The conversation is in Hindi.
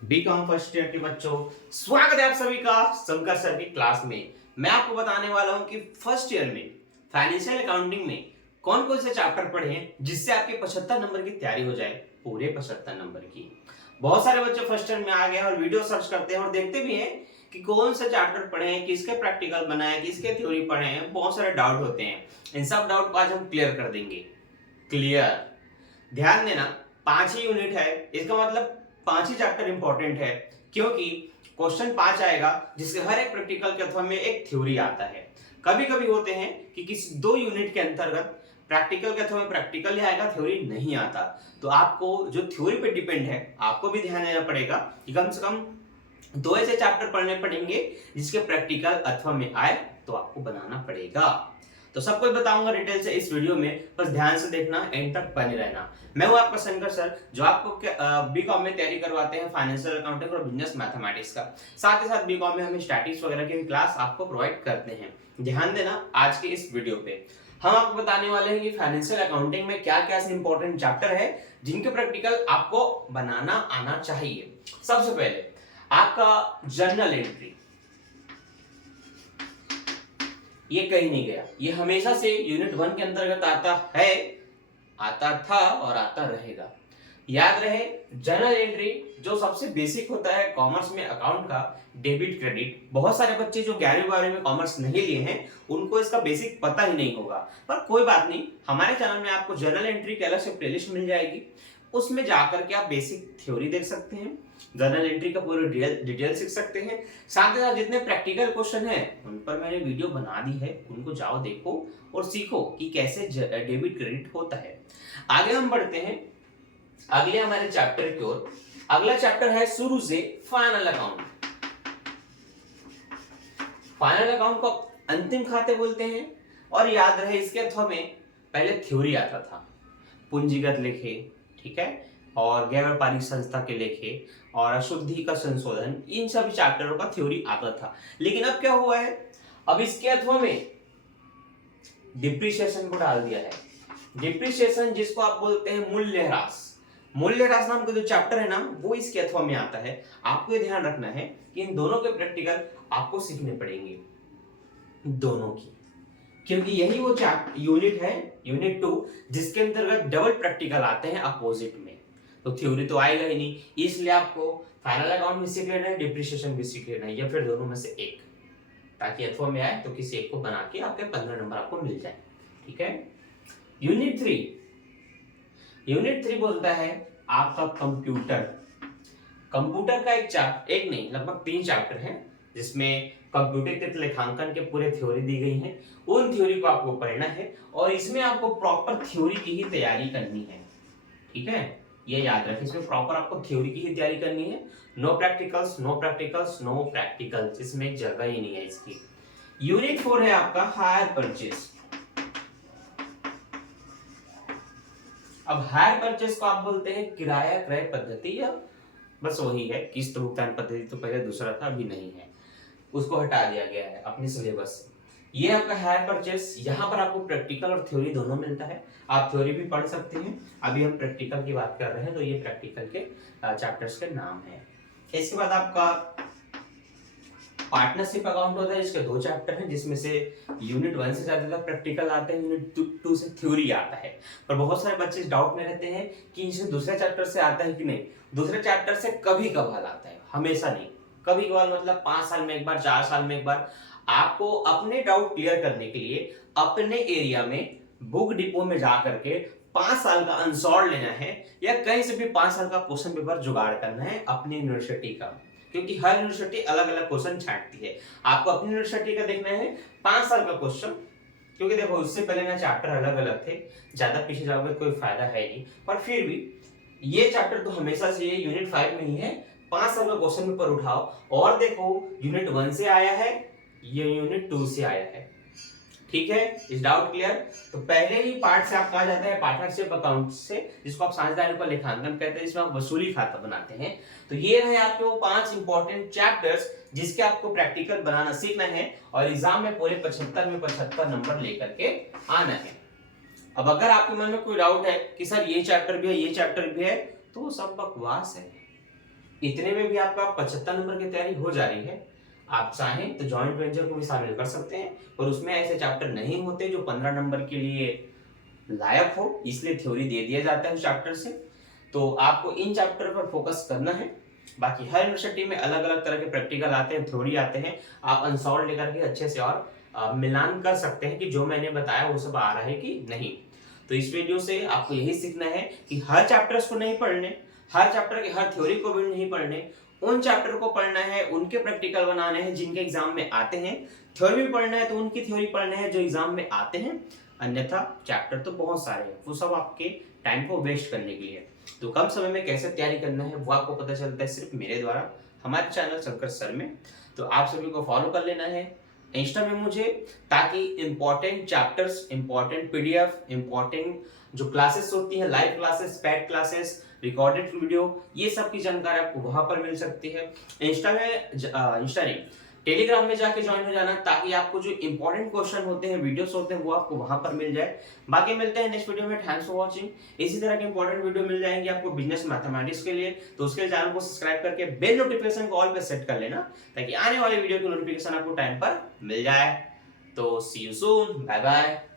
बीकॉम फर्स्ट ईयर के बच्चों, स्वागत है आप सभी का शंकर सर की क्लास में। मैं आपको बताने वाला हूं कि फर्स्ट ईयर में फाइनेंशियल अकाउंटिंग में कौन कौन से चैप्टर पढ़े हैं जिससे आपके 75 नंबर की तैयारी हो जाए, पूरे 75 नंबर की। बहुत सारे बच्चे फर्स्ट ईयर में आ गए हैं और वीडियो सर्च करते हैं और देखते भी हैं कि कौन से चैप्टर पढ़े हैं, किसके प्रैक्टिकल बनाए, किसके थ्योरी पढ़े हैं। बहुत सारे डाउट होते हैं, इन सब डाउट को आज हम क्लियर कर देंगे। क्लियर, ध्यान देना, 5 ही यूनिट है, इसका मतलब 5 ही चैप्टर इंपॉर्टेंट है, क्योंकि क्वेश्चन 5 आएगा जिसके हर एक प्रैक्टिकल के अथवा में एक थ्योरी आता है। कभी कभी होते हैं कि किसी 2 यूनिट के अंतर्गत प्रैक्टिकल के अथवा में प्रैक्टिकल ही आएगा, थ्योरी नहीं आता। तो आपको जो थ्योरी पे डिपेंड है, आपको भी ध्यान देना पड़ेगा कि कम से कम 2 ऐसे चैप्टर पढ़ने पड़ेंगे जिसके प्रैक्टिकल अथवा में आए, तो आपको बनाना पड़ेगा। तो सब कुछ बताऊंगा डिटेल से इस वीडियो में, बस ध्यान से देखना, एंड तक बने रहना। मैं हूं आपका शंकर सर, जो आपको बीकॉम में तैयारी करवाते हैं फाइनेंशियल अकाउंटिंग और बिजनेस मैथमेटिक्स का। साथ ही साथ बीकॉम में हम स्टैटिस्टिक्स वगैरह की भी क्लास आपको प्रोवाइड करते हैं। ध्यान देना आज के इस वीडियो पे हम आपको बताने वाले हैं कि फाइनेंशियल अकाउंटिंग में क्या क्या ऐसे इंपॉर्टेंट चैप्टर है जिनके प्रैक्टिकल आपको बनाना आना चाहिए। सबसे पहले आपका जर्नल एंट्री, ये कहीं नहीं गया, ये हमेशा से यूनिट 1 के अंतर्गत आता है, आता था और आता रहेगा। याद रहे, जर्नल एंट्री जो सबसे बेसिक होता है कॉमर्स में अकाउंट का, डेबिट क्रेडिट। बहुत सारे बच्चे जो 11वीं 12वीं में कॉमर्स नहीं लिए हैं उनको इसका बेसिक पता ही नहीं होगा, पर कोई बात नहीं, हमारे चैनल में आपको जर्नल एंट्री के अलग से प्लेलिस्ट मिल जाएगी, उसमें जाकर के आप बेसिक थ्योरी देख सकते हैं, जर्नल एंट्री का पूरी डिटेल सीख सकते हैं। साथ ही साथ जितने प्रैक्टिकल क्वेश्चन हैं उन पर मैंने वीडियो बना दी है, उनको जाओ देखो और सीखो कि कैसे डेबिट क्रेडिट होता है। आगे हम बढ़ते हैं अगले हमारे चैप्टर की ओर। अगला चैप्टर है शुरू से फाइनल अकाउंट। फाइनल अकाउंट को अंतिम खाते बोलते हैं। और याद रहे, इसके अथवा में पहले थ्योरी आता था, पूंजीगत लेखे, ठीक है, और गैर व्यापारिक संस्था के लेखे और अशुद्धि का संशोधन, इन सभी चैप्टरों का थ्योरी आता था। लेकिन अब क्या हुआ है, अब इसके अथवा में डिप्रिसिएशन को डाल दिया है। डिप्रिसिएशन जिसको आप बोलते हैं मूल्यह्रास, मूल्यह्रास नाम का जो चैप्टर है ना, वो इसके अथवा में आता है। आपको ये ध्यान रखना है कि इन दोनों के प्रैक्टिकल आपको सीखने पड़ेंगे, दोनों की, क्योंकि यही वो यूनिट है, यूनिट 2, जिसके अंतर्गत डबल प्रैक्टिकल आते हैं अपोजिट में। तो थ्योरी तो आएगा ही नहीं, इसलिए आपको फाइनल अकाउंट भी सीख लेना है, डिप्रिसिएशन भी सीख लेना है, या फिर दोनों में से एक, ताकि अथवा में आए तो किसी एक को बना के आपके 15 नंबर आपको मिल जाए। ठीक है। यूनिट 3, यूनिट 3 बोलता है आपका कंप्यूटर। कंप्यूटर का एक नहीं, लगभग 3 चैप्टर हैं, जिसमें कंप्यूटरीकृत लेखांकन के पूरे थ्योरी दी गई हैं। उन थ्योरी को आपको पढ़ना है और इसमें आपको प्रॉपर थ्योरी की ही तैयारी करनी है। ठीक है, ये याद रखें, इसमें प्रॉपर आपको थ्योरी की ही तैयारी करनी है। No practicals, no practicals, no practicals, इसमें जगह ही नहीं है इसकी। यूनिट 4 है आपका हायर परचेस। अब हायर परचेस को आप बोलते हैं किराया क्रय पद्धति, या बस वही है, किस्त भुगतान पद्धति तो पहले दूसरा था, अभी नहीं है, उसको हटा दिया गया है अपने सिलेबस से। ये आपका हायर परचेस, यहाँ पर आपको प्रैक्टिकल और थ्योरी दोनों मिलता है। आप थ्योरी भी पढ़ सकते हैं, अभी हम प्रैक्टिकल की बात कर रहे हैं, तो ये प्रैक्टिकल के चैप्टर्स के नाम है। इसके बाद आपका पार्टनरशिप अकाउंट होता है, इसके 2 चैप्टर हैं, जिसमें से यूनिट 1 से ज्यादा प्रैक्टिकल आते हैं, यूनिट 2 से थ्योरी आता है। पर बहुत सारे बच्चे इस डाउट में रहते हैं कि इसे दूसरे चैप्टर से आता है कि नहीं। दूसरे चैप्टर से कभी कभार आता है, हमेशा नहीं। कभी कभार मतलब 5 साल में एक बार, 4 साल में एक बार। आपको अपने डाउट क्लियर करने के लिए अपने एरिया में बुक डिपो में जा करके 5 साल का आंसर लेना है, या कहीं से भी 5 साल का क्वेश्चन पेपर जुगाड़ करना है अपनी यूनिवर्सिटी का, क्योंकि हर यूनिवर्सिटी अलग अलग क्वेश्चन छांटती है। आपको अपनी यूनिवर्सिटी का देखना है 5 साल का क्वेश्चन, क्योंकि देखो उससे पहले ना चैप्टर अलग अलग थे, ज्यादा पीछे जाओगे कोई फायदा है नहीं, पर फिर भी ये चैप्टर तो हमेशा से यूनिट 5 में ही है। 5 साल का क्वेश्चन पेपर उठाओ और देखो यूनिट 1 से आया है, ये यूनिट 2 से आया है। ठीक है, इस डाउट क्लियर। तो पहले ही पार्ट से आपका आ जाता है पार्टनरशिप अकाउंट से, जिसको आप साझेदारी का लेखांकन कहते हैं, जिसमें आप वसूली खाता बनाते हैं। तो ये रहे आपके वो 5 इंपॉर्टेंट चैप्टर्स जिसके आपको प्रैक्टिकल बनाना सीखना है और एग्जाम में पूरे 75 में 75 नंबर लेकर के आना है। अब अगर आपके मन में कोई डाउट है कि सर ये चैप्टर भी है, ये चैप्टर भी है, तो वो सब बकवास है। इतने में भी आपका 75 नंबर की तैयारी हो जा रही है। आप चाहें तो जॉइंट वेंचर को भी शामिल कर सकते हैं, पर उसमें ऐसे चैप्टर नहीं होते जो 15 नंबर के लिए लायक हो, इसलिए थ्योरी दे दिया जाता है उस चैप्टर से। तो आपको इन चैप्टर पर फोकस करना है। बाकी हर यूनिवर्सिटी में अलग अलग तरह के प्रैक्टिकल आते हैं, थ्योरी आते हैं, आप अनसॉल्व लेकर के अच्छे से और मिलान कर सकते हैं कि जो मैंने बताया वो सब आ रहा है कि नहीं। तो इस वीडियो से आपको यही सीखना है कि हर चैप्टर्स को नहीं पढ़ने, हर चैप्टर के हर थ्योरी को भी नहीं पढ़ने, उन चैप्टर को पढ़ना है, उनके प्रैक्टिकल बनाने हैं जिनके एग्जाम में आते हैं। थ्योरी भी पढ़ना है तो उनकी थ्योरी पढ़ना है जो एग्जाम में आते हैं, अन्यथा चैप्टर तो बहुत सारे हैं, वो सब आपके टाइम को वेस्ट करने के लिए। तो कम समय में कैसे तैयारी करना है वो आपको पता चलता है सिर्फ मेरे द्वारा, हमारे चैनल शंकर सर में। तो आप सभी को फॉलो कर लेना है इंस्टा में मुझे, ताकि important chapters, important PDF, important जो क्लासेस होती हैं, live classes, pad classes, recorded video, ये सब की जानकारी आपको वहां पर मिल सकती है। इंस्टा नहीं, टेलीग्राम में जाके ज्वाइन हो जाना, ताकि आपको जो इंपॉर्टेंट क्वेश्चन होते हैं, वीडियोस होते हैं, वो आपको वहां पर मिल जाए। बाकी मिलते हैं नेक्स्ट वीडियो में। Thanks for watching. इसी तरह के इंपॉर्टेंट वीडियो मिल जाएंगे आपको बिजनेस मैथमेटिक्स के लिए, तो उसके लिए चैनल को सब्सक्राइब करके बेल नोटिफिकेशन को ऑल पे सेट कर लेना, ताकि आने वाले वीडियो की नोटिफिकेशन आपको टाइम पर मिल जाए। तो सी यू सून, बाय बाय।